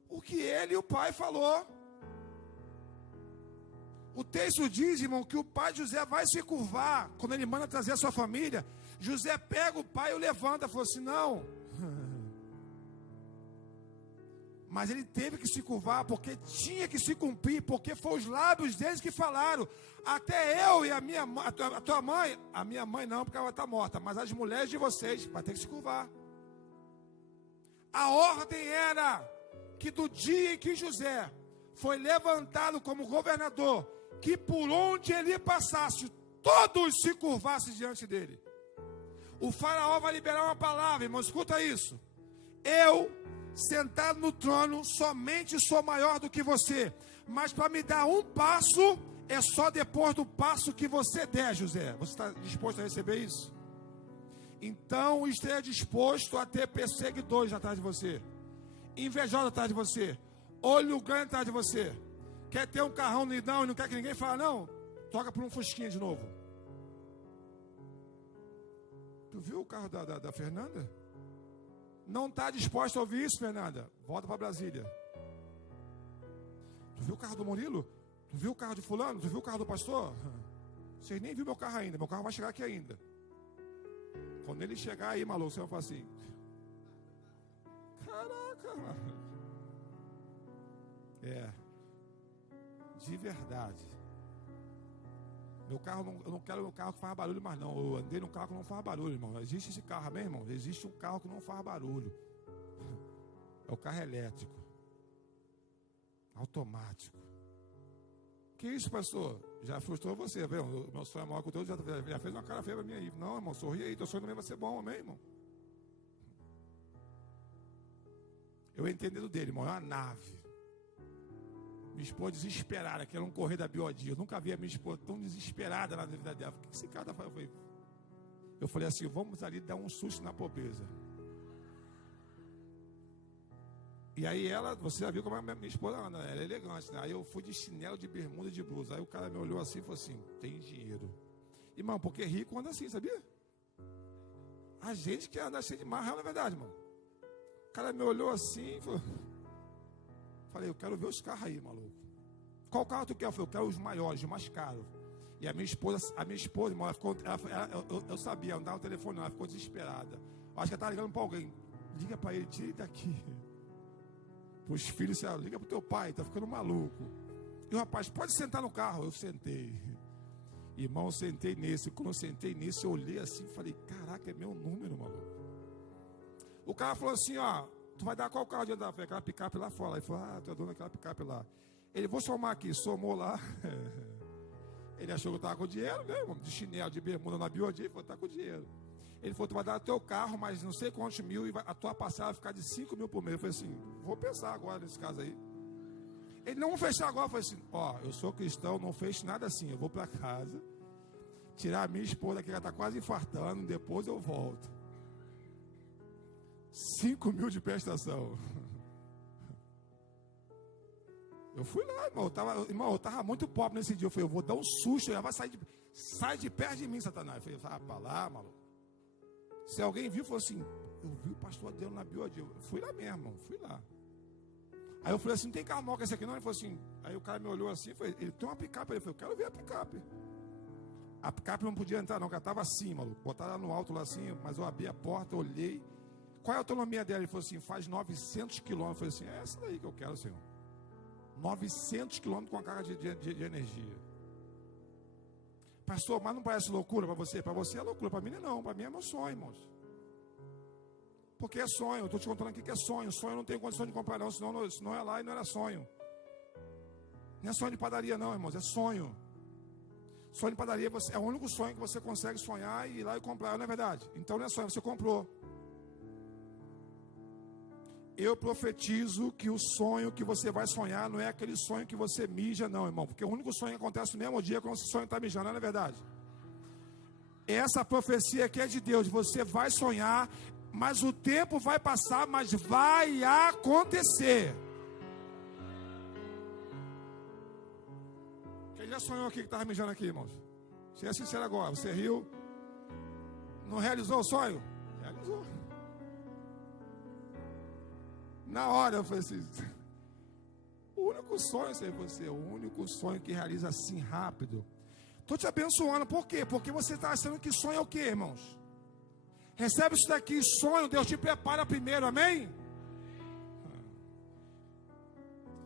o que ele e o pai falou. O texto diz, irmão, que o pai de José vai se curvar. Quando ele manda trazer a sua família, José pega o pai e o levanta. Falou assim: não. Mas ele teve que se curvar, porque tinha que se cumprir, porque foi os lábios deles que falaram. Até eu e a minha a tua mãe, a minha mãe não, porque ela está morta, mas as mulheres de vocês vai ter que se curvar. A ordem era que do dia em que José foi levantado como governador, que por onde ele passasse, todos se curvassem diante dele. O faraó vai liberar uma palavra, irmão, escuta isso. Eu, sentado no trono, somente sou maior do que você, mas para me dar um passo, é só depois do passo que você der, José. Você está disposto a receber isso? Então esteja disposto a ter perseguidores atrás de você, invejosos atrás de você, olho grande atrás de você. Quer ter um carrão lindão e não quer que ninguém fale não? Troca por um fusquinha de novo. Tu viu o carro da Fernanda? Não está disposto a ouvir isso, Fernanda? Volta para Brasília. Tu viu o carro do Murilo? Tu viu o carro de fulano? Tu viu o carro do pastor? Vocês nem viram meu carro ainda. Meu carro vai chegar aqui ainda. Quando ele chegar aí, maluco, você vai falar assim: caraca, mano. De verdade. Meu carro, eu não quero meu carro que faz barulho mais não. Eu andei num carro que não faz barulho, irmão. Existe esse carro, amém, irmão? Existe um carro que não faz barulho. É o carro elétrico, automático. Que isso, pastor? Já frustrou você, viu? O meu sonho é maior que o teu, já fez uma cara feia pra mim aí. Não, irmão, sorri aí, teu sonho também vai ser bom, amém, irmão? Eu entendi dele, irmão, é uma nave. Minha esposa desesperada, que era um correio da Biodinha. Eu nunca vi a minha esposa tão desesperada na vida dela. O que esse cara faz? Eu falei assim: vamos ali dar um susto na pobreza. E aí ela, você já viu como a minha esposa anda, ela é elegante, né? Aí eu fui de chinelo, de bermuda e de blusa. Aí o cara me olhou assim e falou assim: tem dinheiro. Irmão, porque rico anda assim, sabia? A gente que anda cheio de marra, não é verdade, irmão? O cara me olhou assim e falou... Falei: eu quero ver os carros aí, maluco. Qual carro tu quer? Eu falei: eu quero os maiores, os mais caros. E a minha esposa, irmão, eu sabia, eu não dava o telefone, ela ficou desesperada. Eu acho que ela estava ligando para alguém. Liga para ele, tira ele daqui. Os filhos, liga para o teu pai, está ficando maluco. E o rapaz: pode sentar no carro. Eu sentei. Irmão, eu sentei nesse. Quando eu sentei nesse, eu olhei assim e falei, caraca, é meu número, maluco. O cara falou assim, ó, tu vai dar qual carro de andar? Eu falei, aquela picape lá fora. Ele falou, tu é dono daquela picape lá. Ele, vou somar aqui. Somou lá. Ele achou que eu estava com dinheiro, né, irmão? De chinelo, de bermuda na biodinha. Ele falou, tá com dinheiro. Ele falou, tu vai dar o teu carro, mas não sei quantos mil, e a tua passagem vai ficar de 5 mil por mês. Eu falei assim, vou pensar agora nesse caso aí. Ele, não vou fechar agora. Eu falei assim, ó, eu sou cristão, não fecho nada assim. Eu vou para casa, tirar a minha esposa, que ela está quase infartando, depois eu volto. 5 mil de prestação. Eu fui lá, irmão, eu tava muito pobre nesse dia. Eu falei, eu vou dar um susto, ela vai sai de perto de mim, Satanás. Eu falei, para lá, maluco. Se alguém viu, falou assim, eu vi o pastor Adriano na biodinha. Eu fui lá mesmo, irmão, fui lá. Aí eu falei assim, não tem carro mal que esse aqui não? Ele falou assim, aí o cara me olhou assim, falei, ele tem uma picape. Ele falou, eu quero ver a picape. A picape não podia entrar não, porque ela estava assim, maluco. Botaram ela no alto lá assim, mas eu abri a porta, olhei. Qual é a autonomia dela? Ele falou assim, faz 900 quilômetros. Eu falei assim, é essa daí que eu quero, Senhor. 900 quilômetros com a carga de energia. Pastor, mas não parece loucura para você? Para você é loucura, para mim não. Para mim é meu sonho, irmãos. Porque é sonho, eu estou te contando aqui que é sonho. Sonho eu não tenho condição de comprar não, senão é lá e não era sonho. Não é sonho de padaria não, irmãos, é sonho. Sonho de padaria é o único sonho que você consegue sonhar e ir lá e comprar, não é verdade? Então não é sonho, você comprou. Eu profetizo que o sonho que você vai sonhar não é aquele sonho que você mija, não, irmão. Porque o único sonho que acontece no mesmo dia quando esse sonho está mijando, não é verdade? Essa profecia aqui é de Deus. Você vai sonhar, mas o tempo vai passar, mas vai acontecer. Quem já sonhou aqui que estava mijando aqui, irmãos? Seja sincero agora. Você riu? Não realizou o sonho? Realizou. Na hora eu falei assim, o único sonho é você, o único sonho que realiza assim rápido. Estou te abençoando, por quê? Porque você está achando que sonho é o quê, irmãos? Recebe isso daqui, sonho, Deus te prepara primeiro, amém?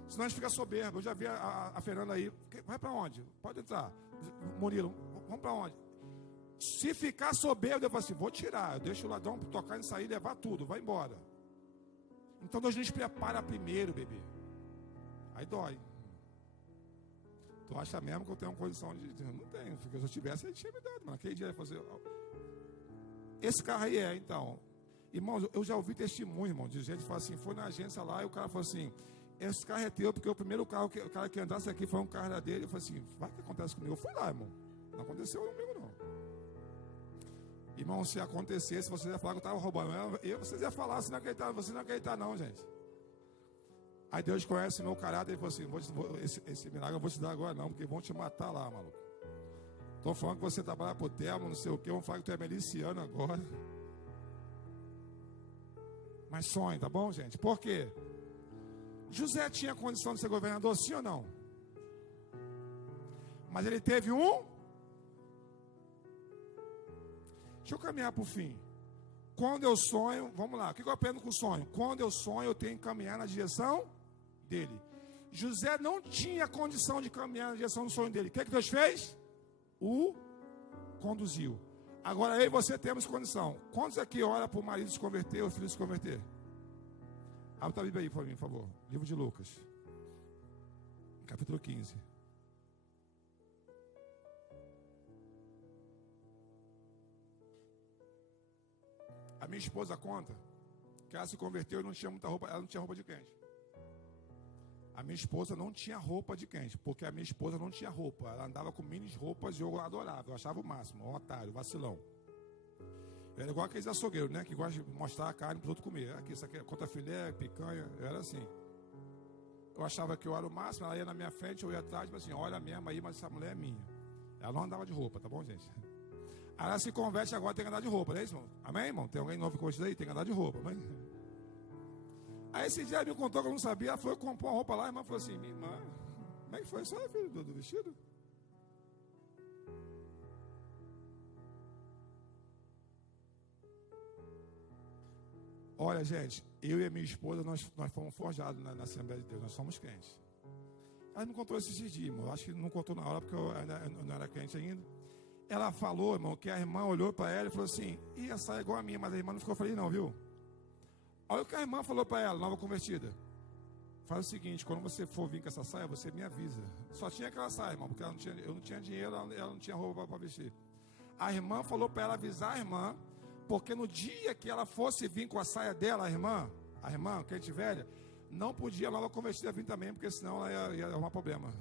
Senão a gente fica soberbo. Eu já vi a Fernanda aí, vai para onde? Pode entrar, Murilo, vamos para onde? Se ficar soberbo, eu falo assim, vou tirar, eu deixo o ladrão tocar e sair, levar tudo, vai embora. Então Deus nos prepara primeiro, bebê. Aí dói. Tu acha mesmo que eu tenho uma condição de... Não tenho, porque se eu tivesse, ele tinha me dado. Mas naquele dia ele falou assim, esse carro aí então. Irmãos, eu já ouvi testemunho, irmão, de gente que fala assim, foi na agência lá e o cara falou assim, esse carro é teu, porque o primeiro carro que o cara que andasse aqui foi um carro dele. Eu falei assim, vai que acontece comigo. Eu fui lá, irmão. Não aconteceu comigo, não. Irmão, se acontecesse, vocês iam falar que eu estava roubando. Vocês iam falar, se não acreditar, vocês não acreditar não, gente. Aí Deus conhece meu caráter e falou assim, esse milagre eu vou te dar agora não, porque vão te matar lá, maluco. Estão falando que você trabalha pro termo, não sei o que, vão falar que tu é miliciano agora. Mas sonho, tá bom, gente? Por quê? José tinha condição de ser governador, sim ou não? Mas ele teve Deixa eu caminhar para o fim. Quando eu sonho, vamos lá, o que eu aprendo com o sonho? Quando eu sonho, eu tenho que caminhar na direção dele. José não tinha condição de caminhar na direção do sonho dele. O que Deus fez? O conduziu. Agora eu e você temos condição. Quantos aqui ora para o marido se converter ou o filho se converter? Abre a Bíblia aí para mim, por favor. Livro de Lucas, capítulo 15. A minha esposa conta que ela se converteu e não tinha muita roupa, ela não tinha roupa de crente. A minha esposa não tinha roupa de crente, porque a minha esposa não tinha roupa. Ela andava com mini roupas e eu adorava, eu achava o máximo, um otário, vacilão. Eu era igual aqueles açougueiros, né, que gostam de mostrar a carne para os outros comer. Aqui, isso aqui é contra filé, picanha, eu era assim. Eu achava que eu era o máximo, ela ia na minha frente, eu ia atrás, tipo assim, olha mesmo aí, mas essa mulher é minha. Ela não andava de roupa, tá bom, gente? Ela se converte agora, tem que andar de roupa, não é isso, irmão? Amém, irmão? Tem alguém novo convertido aí? Tem que andar de roupa, amém? Aí esse dia ela me contou que eu não sabia, ela foi comprar uma roupa lá, a irmã falou assim, minha irmã, como é que foi? Só filho do vestido? Olha, gente, eu e a minha esposa, nós fomos forjados na Assembleia de Deus, nós somos crentes. Ela me contou esses dias, irmão. Eu acho que não contou na hora, porque eu não era crente ainda. ela falou, irmão, que a irmã olhou para ela e falou assim, ih, a saia é igual a minha, mas a irmã não ficou feliz não, viu? Olha o que a irmã falou para ela, nova convertida. Faz o seguinte, quando você for vir com essa saia, você me avisa. Só tinha aquela saia, irmão, porque eu não tinha dinheiro, ela não tinha roupa para vestir. A irmã falou para ela avisar a irmã, porque no dia que ela fosse vir com a saia dela, a irmã, crente velha, não podia a nova convertida vir também, porque senão ela ia arrumar problema.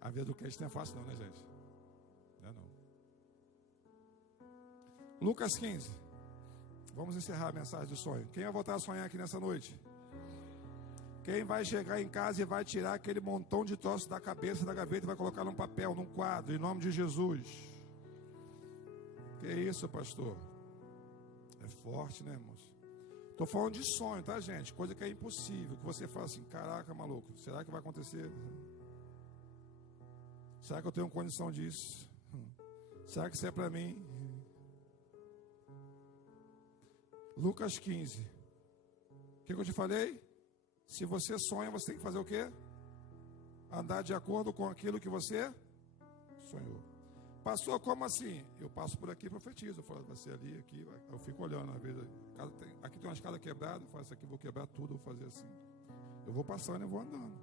A vida do crente não é fácil não, né, gente? Não é não. Lucas 15. Vamos encerrar a mensagem do sonho. Quem vai voltar a sonhar aqui nessa noite? Quem vai chegar em casa e vai tirar aquele montão de troços da cabeça, da gaveta e vai colocar num papel, num quadro, em nome de Jesus? Que isso, pastor? É forte, né, irmãos? Estou falando de sonho, tá, gente? Coisa que é impossível. Que você fala assim, caraca, maluco, será que vai acontecer? Será que eu tenho condição disso? Será que isso é para mim? Lucas 15. O que eu te falei? Se você sonha, você tem que fazer o quê? Andar de acordo com aquilo que você sonhou. Pastor, como assim? Eu passo por aqui e profetizo. Eu falo, vai ser ali, aqui. Eu fico olhando, às vezes. Aqui tem uma escada quebrada. Eu falo, isso aqui vou quebrar tudo, vou fazer assim. Eu vou passando e vou andando.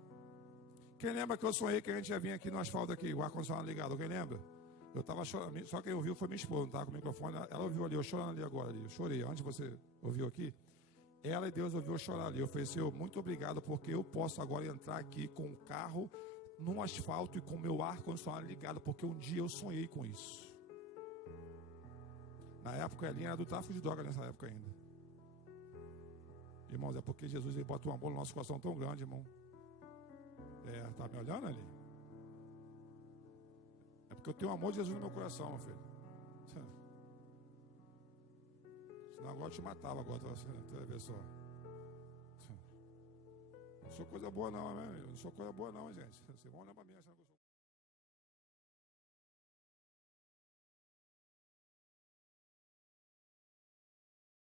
Quem lembra que eu sonhei que a gente ia vir aqui no asfalto aqui, o ar-condicionado ligado? Quem lembra? Eu estava chorando, só quem ouviu foi minha esposa, não estava com o microfone. Ela ouviu ali, eu chorando ali agora. Ali. Eu chorei, antes você ouviu aqui. Ela e Deus ouviu eu chorar ali. Eu falei, Senhor, muito obrigado, porque eu posso agora entrar aqui com o carro no asfalto e com o meu ar-condicionado ligado, porque um dia eu sonhei com isso. Na época, a linha era do tráfico de droga nessa época ainda. Irmãos, é porque Jesus ele bota um amor no nosso coração tão grande, irmão. Tá me olhando ali? É porque eu tenho o amor de Jesus no meu coração, meu filho. Senão agora eu te matava agora, você vai ver só. Não sou coisa boa não, né? Não sou coisa boa não, gente. Vocês vão olhar pra mim achando que eu sou